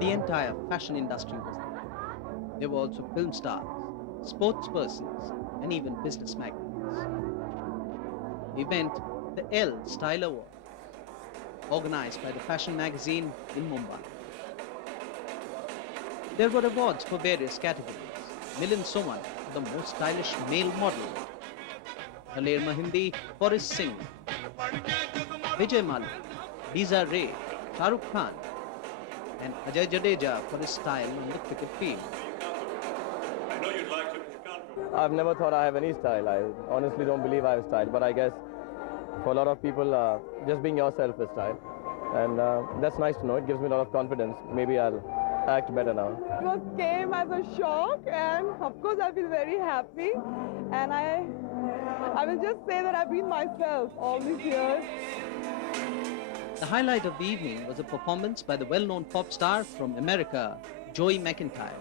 The entire fashion industry was there. There were also film stars, sports persons, and even business magnates. The event, the ELLE Style Awards, organized by the fashion magazine in Mumbai. There were awards for various categories. Milind Soman, the most stylish male model. Haler Mahindi for his singing. Vijay Mallya, Lisa Ray, Shah Rukh Khan, and Ajay Jadeja for his style on the cricket field. I know you'd like to, but you can't go. I've never thought I have any style. I honestly don't believe I have style, but I guess for a lot of people, just being yourself is style. And that's nice to know. It gives me a lot of confidence. Maybe I'll act better now. It came as a shock, and of course I feel very happy. And I will just say that I've been myself all these years. The highlight of the evening was a performance by the well-known pop star from America, Joey McIntyre.